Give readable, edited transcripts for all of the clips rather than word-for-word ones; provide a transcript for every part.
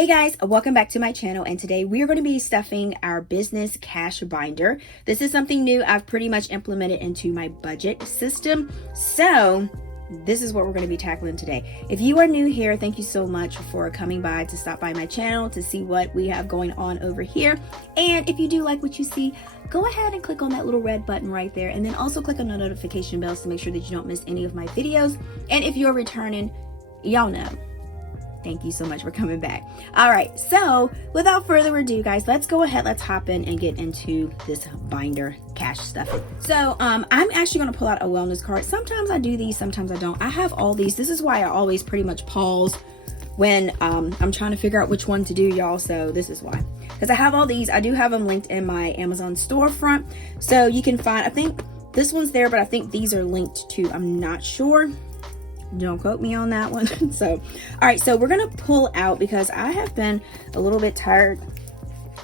Hey guys, welcome back to my channel, and today we are going to be stuffing our business cash binder. This is something new I've pretty much implemented into my budget system. So this is what we're going to be tackling today. If you are new here, thank you so much for coming by to stop by my channel to see what we have going on over here. And if you do like what you see, go ahead and click on that little red button right there, and then also click on the notification bells to make sure that you don't miss any of my videos. And if you're returning, y'all know, thank you so much for coming back. All right, so without further ado, guys, let's go ahead, let's hop in and get into this binder cash stuff. So I'm actually going to pull out a wellness card. Sometimes I do these, sometimes I don't. I have all these. This is why I always pretty much pause when I'm trying to figure out which one to do, y'all. So this is why, because I have all these. I do have them linked in my Amazon storefront, so you can find, I think this one's there, but I think these are linked too. I'm not sure. Don't quote me on that one. So, all right, so we're gonna pull out, because I have been a little bit tired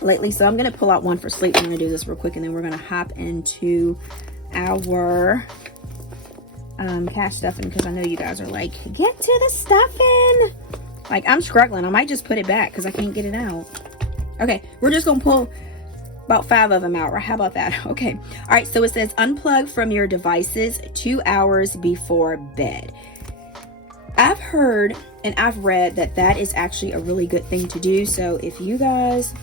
lately, so I'm gonna pull out one for sleep. I'm gonna do this real quick, and then we're gonna hop into our cash stuffing, because I know you guys are like, get to the stuffing. Like, I'm struggling. I might just put it back because I can't get it out. Okay, we're just gonna pull about 5 of them out, right? How about that? Okay. All right, so it says unplug from your devices 2 hours before bed. I've heard and I've read that that is actually a really good thing to do. So if you guys,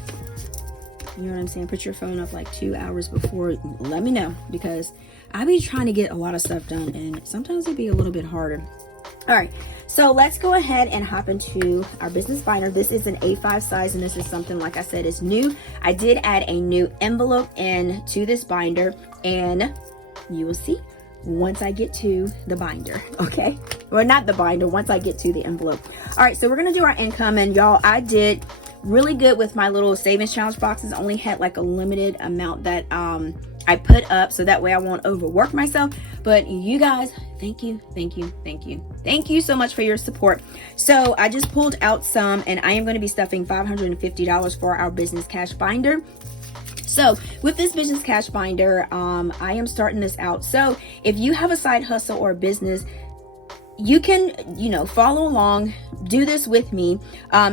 you know what I'm saying, put your phone up like 2 hours before, let me know, because I be trying to get a lot of stuff done and sometimes it'd be a little bit harder. All right, so let's go ahead and hop into our business binder. This is an A5 size, and this is something, like I said, is new. I did add a new envelope into this binder, and you will see once I get to the binder, okay? Well, not the binder, once I get to the envelope. All right, so we're gonna do our income, and y'all, I did really good with my little savings challenge boxes. I only had like a limited amount that I put up, so that way I won't overwork myself. But you guys, thank you so much for your support. So I just pulled out some, and I am going to be stuffing $550 for our business cash binder. So with this business cash binder, I am starting this out. So if you have a side hustle or a business, you can, you know, follow along, do this with me.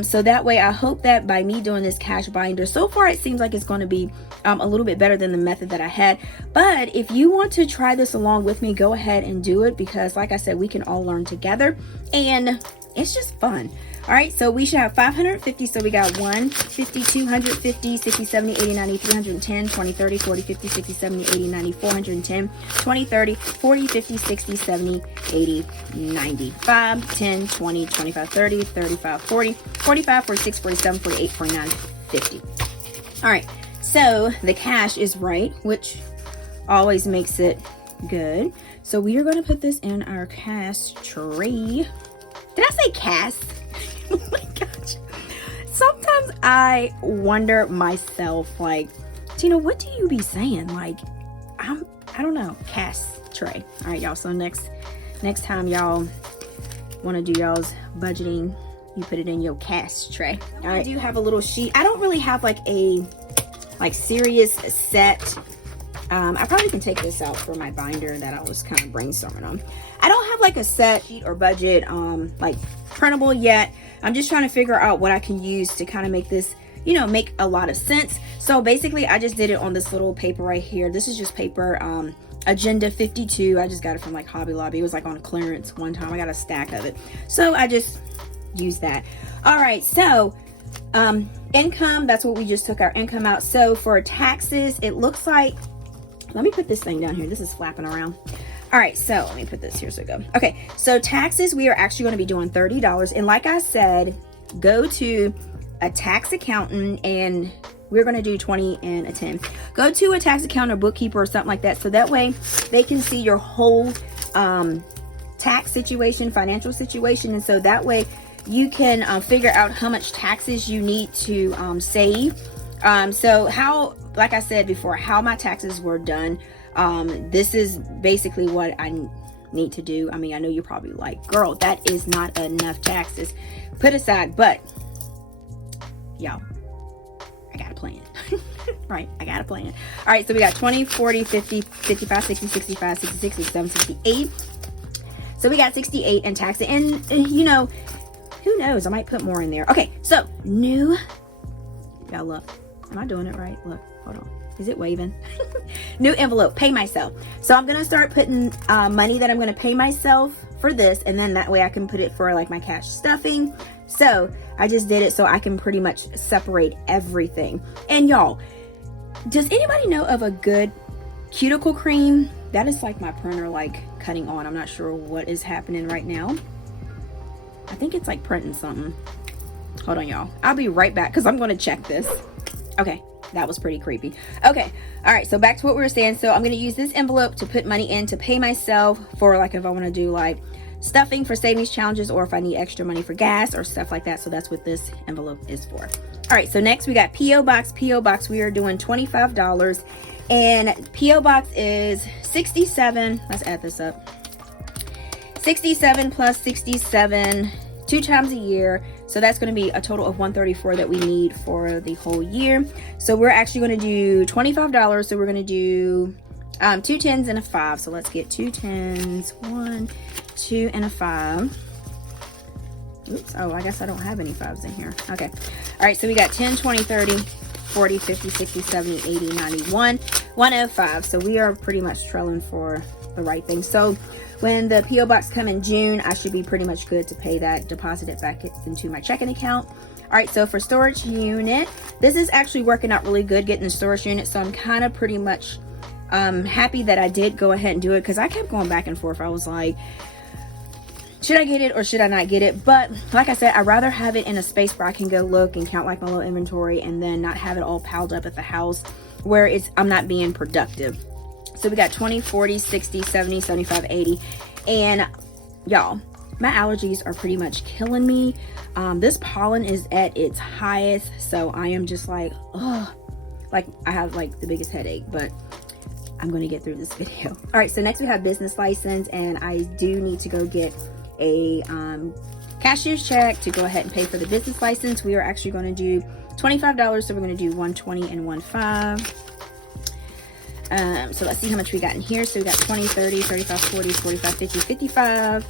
So that way, I hope that by me doing this cash binder, so far it seems like it's going to be a little bit better than the method that I had. But if you want to try this along with me, go ahead and do it, because like I said, we can all learn together and it's just fun. All right, so we should have 550. So we got 1, 50, 250, 60, 70, 80, 90, 310, 20, 30, 40, 50, 60, 70, 80, 90, 410, 20, 30, 40, 50, 60, 70, 80, 90, 5, 10, 20, 25, 30, 35, 40, 45, 46, 47, 48, 49, 50. All right, so the cash is right, which always makes it good. So we are going to put this in our cash tray. Did I say cash? Oh my gosh. Sometimes I wonder myself, like, Tina, what do you be saying? Like, I don't know. Cash tray. All right, y'all. So next time y'all want to do y'all's budgeting, you put it in your cash tray. All right. I do have a little sheet. I don't really have like a serious set. I probably can take this out for my binder that I was kind of brainstorming on. I don't have like a set sheet or budget like printable yet. I'm just trying to figure out what I can use to kind of make this, you know, make a lot of sense. So basically I just did it on this little paper right here. This is just paper, Agenda 52. I just got it from like Hobby Lobby. It was like on clearance one time. I got a stack of it, so I just used that. All right, so income, that's what we just took our income out. So for taxes, it looks like, let me put this thing down here. This is flapping around. All right, so let me put this here so go. Okay, so taxes, we are actually going to be doing $30. And like I said, go to a tax accountant, and we're going to do 20 and a 10. Go to a tax accountant or bookkeeper or something like that, so that way they can see your whole tax situation, financial situation. And so that way you can figure out how much taxes you need to save. So how, like I said before, how my taxes were done. This is basically what I need to do. I mean, I know you're probably like, girl, that is not enough taxes put aside, but y'all, I got a plan. Right, I got a plan. All right, so we got 20, 40, 50, 55, 60, 65, 66, 67, 68. So we got 68 in taxes. And you know, who knows? I might put more in there. Okay, so new, y'all look, am I doing it right? Look, hold on. Is it waving? New envelope, pay myself. So I'm gonna start putting money that I'm gonna pay myself for this, and then that way I can put it for like my cash stuffing. So I just did it so I can pretty much separate everything. And y'all, does anybody know of a good cuticle cream? That is like my printer like cutting on. I'm not sure what is happening right now. I think it's like printing something. Hold on, y'all. I'll be right back because I'm going to check this. Okay, that was pretty creepy. Okay, all right, so back to what we were saying. So I'm going to use this envelope to put money in to pay myself for like if I want to do like stuffing for savings challenges, or if I need extra money for gas or stuff like that. So that's what this envelope is for. All right, so next we got P.O. Box. P.O. Box, we are doing $25. And P.O. Box is 67. Let's add this up. 67 plus 67, 2 times a year. So that's going to be a total of $134 that we need for the whole year. So we're actually going to do $25. So we're going to do 2 10s and a 5. So let's get 2 10s, 1, 2, and a 5. Oops. Oh, I guess I don't have any 5s in here. Okay. All right. So we got 10, 20, 30, 40, 50, 60, 70, 80, 91, 105. So we are pretty much trailing for the right thing. So when the P.O. Box come in June, I should be pretty much good to pay that, deposit it back into my checking account. All right, so for storage unit, this is actually working out really good, getting the storage unit. So I'm kind of pretty much happy that I did go ahead and do it, because I kept going back and forth. I was like, should I get it or should I not get it? But like I said, I'd rather have it in a space where I can go look and count like my little inventory, and then not have it all piled up at the house where I'm not being productive. So we got 20, 40, 60, 70, 75, 80. And y'all, my allergies are pretty much killing me. This pollen is at its highest. So I am just like, oh, like I have like the biggest headache, but I'm going to get through this video. All right. So next we have business license, and I do need to go get a cashier's check to go ahead and pay for the business license. We are actually going to do $25. So we're going to do 120 and 15. So let's see how much we got in here. So we got 20, 30, 35, 40, 45, 50, 55.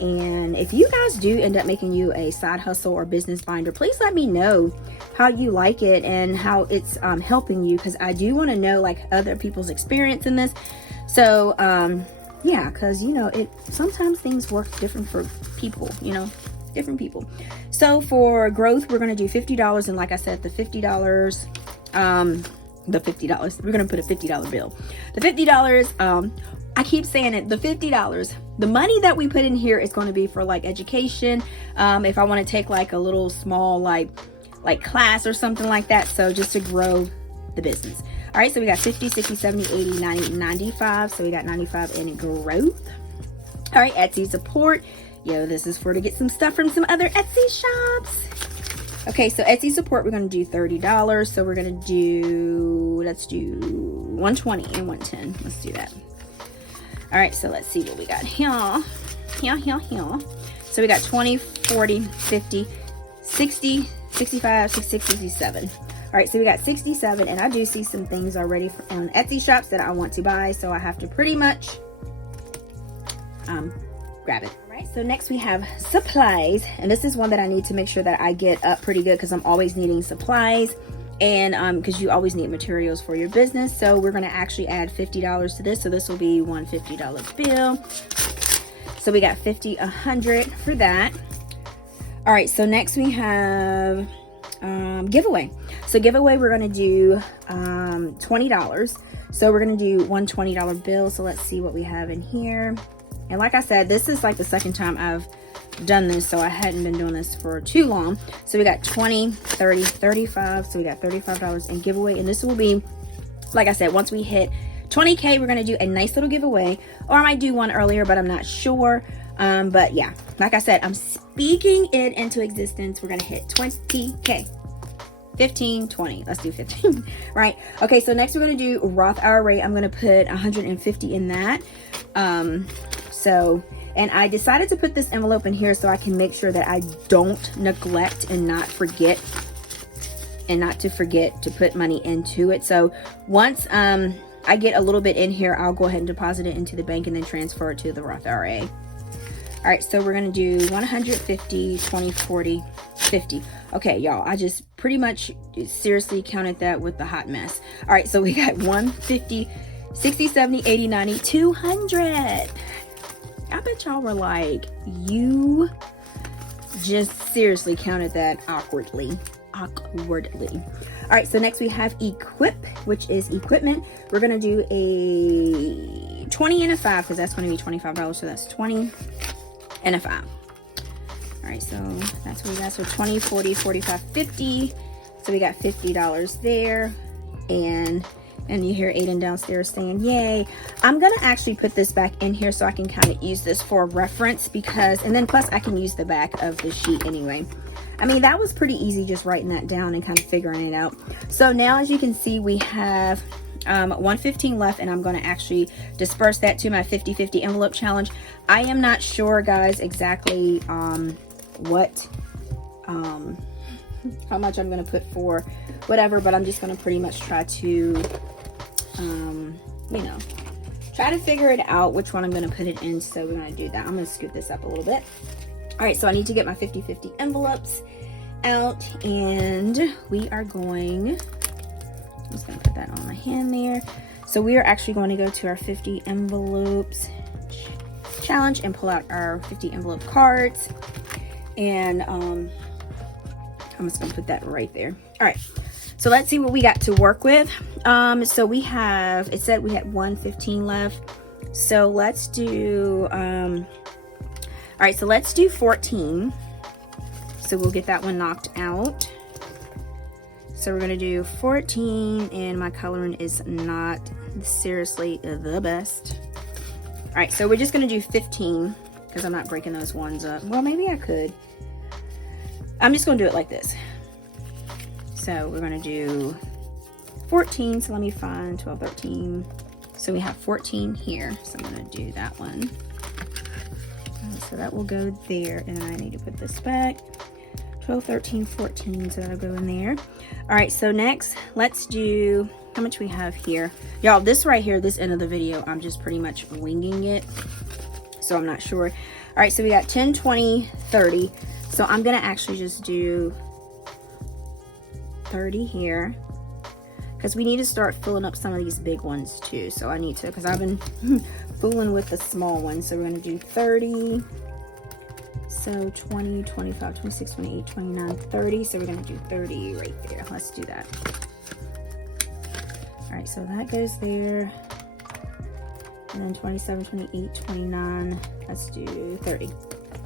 And if you guys do end up making you a side hustle or business binder, please let me know how you like it and how it's helping you, because I do want to know like other people's experience in this. So yeah, because you know, sometimes things work different for people, you know, different people. So for growth, we're going to do $50. And like I said, the $50, we're going to put a $50 bill. The $50, I keep saying it, the $50, the money that we put in here is going to be for like education. If I want to take like a little small, like class or something like that. So just to grow the business. All right. So we got 50, 60, 70, 80, 90, 95. So we got 95 in growth. All right. Etsy support. Yo, this is for to get some stuff from some other Etsy shops. Okay, so Etsy support, we're going to do $30. So we're going to do, let's do 120 and 110. Let's do that. All right, so let's see what we got here. So we got 20, 40, 50, 60, 65, 66, 67. All right, so we got 67, and I do see some things already on Etsy shops that I want to buy. So I have to pretty much grab it. All right, so next we have supplies, and this is one that I need to make sure that I get up pretty good, because I'm always needing supplies, and because you always need materials for your business. So we're going to actually add $50 to this. So this will be one $50 bill. So we got 50, 100 for that. All right, so next we have giveaway. So giveaway, we're going to do $20. So we're going to do one $20 bill. So let's see what we have in here. And like I said, this is like the second time I've done this, so I hadn't been doing this for too long. So we got 20, 30, 35. So we got $35 in giveaway. And this will be, like I said, once we hit 20K, we're going to do a nice little giveaway. Or I might do one earlier, but I'm not sure. But yeah, like I said, I'm speaking it into existence. We're going to hit 20K. 15, 20. Let's do 15. Right. Okay. So next we're going to do Roth IRA. I'm going to put 150 in that. And I decided to put this envelope in here so I can make sure that I don't neglect and not forget to put money into it. So once I get a little bit in here, I'll go ahead and deposit it into the bank and then transfer it to the Roth IRA. All All right, so we're gonna do 150, 20, 40, 50. Okay, y'all, I just pretty much seriously counted that with the hot mess. All right, so we got 150, 60, 70, 80, 90, 200. I bet y'all were like, you just seriously counted that awkwardly. All right, so next we have equip, which is equipment. We're gonna do a 20 and a 5 because that's going to be $25, so that's 20 and a 5. All right, so that's what we got. So 20, 40, 45, 50. So we got $50 there. And you hear Aiden downstairs saying, yay. I'm going to actually put this back in here so I can kind of use this for reference because, and then plus I can use the back of the sheet anyway. I mean, that was pretty easy just writing that down and kind of figuring it out. So now as you can see, we have 115 left, and I'm going to actually disperse that to my 50-50 envelope challenge. I am not sure, guys, exactly what how much I'm going to put for whatever, but I'm just going to pretty much try to you know, try to figure it out which one I'm going to put it in. So we're going to do that. I'm going to scoot this up a little bit. All right, so I need to get my 50-50 envelopes out, and we are going, I'm just going to put that on my hand there. So we are actually going to go to our 50 envelopes challenge and pull out our 50 envelope cards, and I'm just going to put that right there. All right, so let's see what we got to work with. So we have, it said we had 115 left, so let's do all right, so let's do 14. So we'll get that one knocked out. So we're gonna do 14, and my coloring is not seriously the best. All right, so we're just gonna do 15 because I'm not breaking those ones up. Well, maybe I could. I'm just gonna do it like this. So we're gonna do 14, so let me find 12, 13. So we have 14 here, so I'm gonna do that one. So that will go there, and I need to put this back. 12, 13, 14, so that'll go in there. All right, so next, let's do, how much we have here. Y'all, this right here, this end of the video, I'm just pretty much winging it, so I'm not sure. All right, so we got 10, 20, 30. So I'm gonna actually just do 30 here, because we need to start filling up some of these big ones too. So I need to, because I've been fooling with the small ones. So we're going to do 30. So 20, 25, 26, 28, 29, 30. So we're going to do 30 right there. Let's do that. All right, so that goes there. And then 27, 28, 29. Let's do 30. All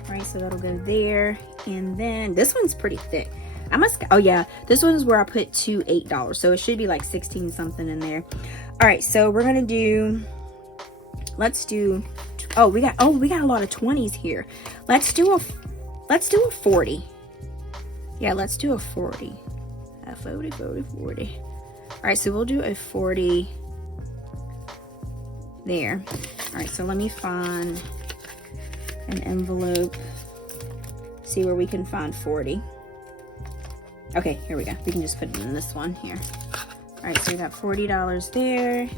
right, so that'll go there. And then this one's pretty thick. I must, oh yeah, this one is where I put two $8. So it should be like 16 something in there. All right, so we're gonna do, let's do, we got a lot of 20s here. Let's do a 40. Yeah, let's do a 40. A 40. All right, so we'll do a 40 there. All right, so let me find an envelope, see where we can find 40. Okay, here we go. We can just put it in this one here. All right, so we got $40 there.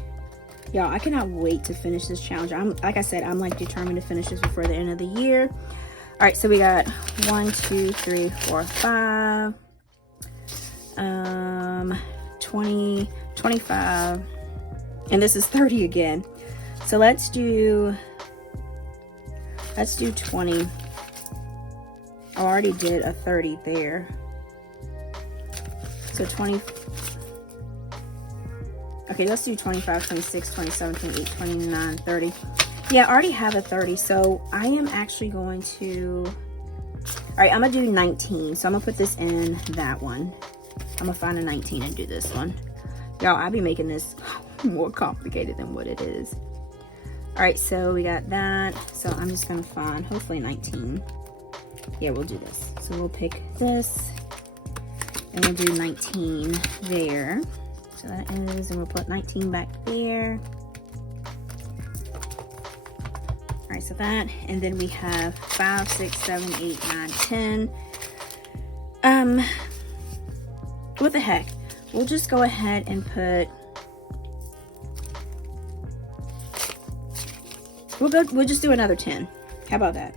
Y'all, I cannot wait to finish this challenge. Like I said, I'm like determined to finish this before the end of the year. All right, so we got 1, 2, 3, 4, 5, 20, 25, and this is 30 again. So let's do 20. I already did a 30 there. So 20, okay, let's do 25, 26, 27, 28, 29, 30. Yeah, I already have a 30, so I am actually going to, all right, I'm gonna do 19. So I'm gonna put this in that one. I'm gonna find a 19 and do this one. Y'all, I'll be making this more complicated than what it is. All right, so we got that. So I'm just gonna find, hopefully 19. Yeah, we'll do this. So we'll pick this. And we'll do 19 there. So that is, and we'll put 19 back there. All right, so that, and then we have 5, 6, 7, 8, 9, 10. What the heck? We'll just go ahead and put, we'll just do another 10. How about that?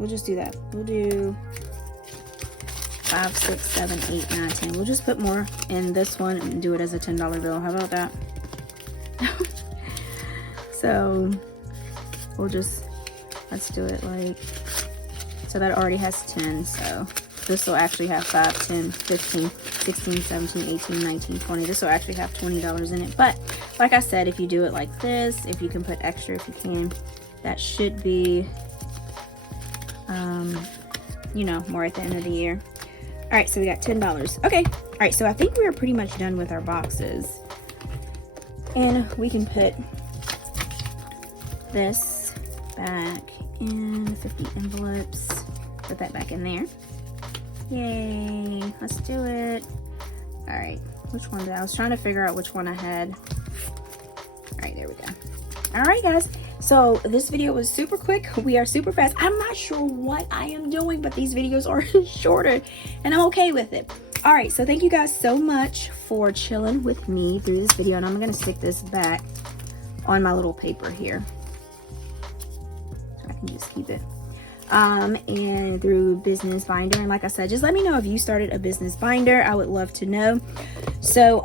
we'll just do that. We'll do 5, 6, 7, 8, 9, 10. We'll just put more in this one and do it as a $10 bill. How about that? So we'll just, let's do it like, so that already has 10. So this will actually have 5, 10, 15, 16, 17, 18, 19, 20. This will actually have $20 in it. But like I said, if you do it like this, if you can put extra, if you can, that should be, you know, more at the end of the year. All right, so we got $10. Okay, all right, so I think we are pretty much done with our boxes. And we can put this back in 50 envelopes. Put that back in there. Yay, let's do it. All right, which one did I was trying to figure out which one I had. All right, there we go. All right, guys. So this video was super quick. We are super fast. I'm not sure what I am doing, but these videos are shorter and I'm okay with it. All right, so thank you guys so much for chilling with me through this video. And I'm gonna stick this back on my little paper here. So I can just keep it. And through Business Binder. And like I said, just let me know if you started a business binder. I would love to know. So,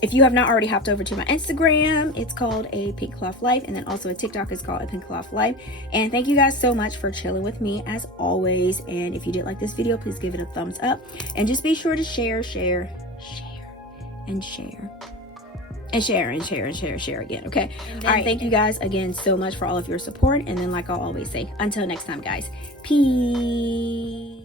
if you have not already hopped over to my Instagram, it's called A Pink Cloth Life, and then also a TikTok is called A Pink Cloth Life. And thank you guys so much for chilling with me as always. And if you did like this video, please give it a thumbs up, and just be sure to share again. Okay. All right. Thank you guys again so much for all of your support. And then, like I always say, until next time, guys, peace.